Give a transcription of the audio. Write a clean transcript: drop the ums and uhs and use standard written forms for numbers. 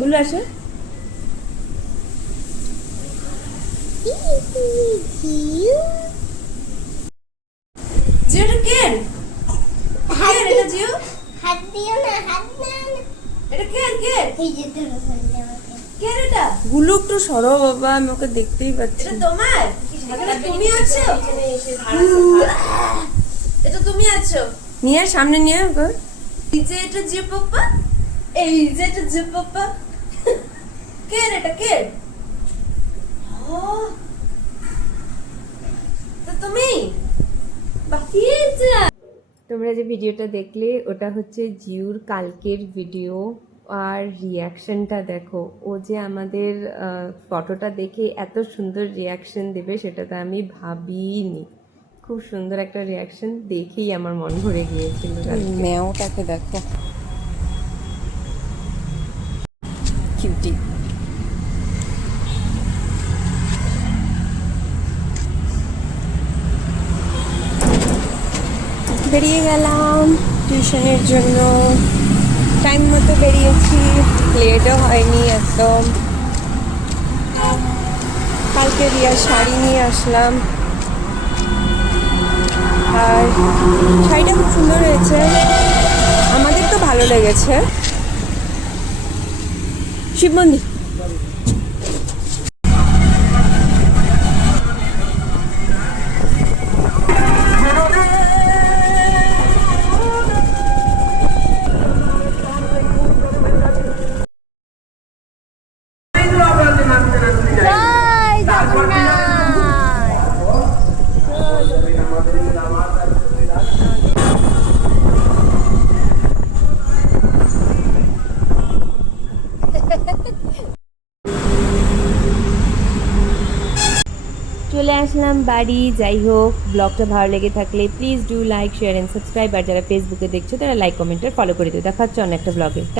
গুলো আসে জিওটা কে? এটা জিও? হাত দিও না, হাত না। এটা কে? এই যে তোর ফোনটা আমাকে। কে এটা? গুলো একটু সরো বাবা, আমি ওকে দেখতেই পাচ্ছি। এটা তোমার? এখানে তুমি আছো? এটা তুমি আছো? নিয়ে আয়, সামনে নিয়ে আয় ওকে। এই যে এটা জিও পাপ্পা, এই যে এটা জিও পাপ্পা। কে এটা কে? ও, তো তুমি বাকি তোমরা যে ভিডিওটা দেখলে ওটা হচ্ছে জিউর কালকের ভিডিও। আর রিয়াকশনটা দেখো, ও যে আমাদের ফটোটা দেখে এত সুন্দর রিয়াকশন দেবে সেটা তো আমি ভাবিনি। খুব সুন্দর একটা রিয়াকশন দেখেই আমার মন ভরে গিয়েছিল। ম্যাওটাকে দেখো, কিউটি। বেরিয়ে গেলাম টিউশনের জন্য। টাইম মতো বেরিয়েছি, লেটও হয়নি একদম। কালকে রিয়ার শাড়ি নিয়ে আসলাম, আর শাড়িটা খুব সুন্দর হয়েছে, আমাদের তো ভালো লেগেছে। শিব মন্দির। জয় জগন্নাথ। চলে আসলাম বাড়ি। যাই হোক, ব্লগটা ভালো লেগে থাকলে please do like, share and subscribe. আর যারা ফেসবুকে দেখছো তারা লাইক, কমেন্ট আর ফলো করে দিও। দেখা হচ্ছে অন্য একটা ব্লগে।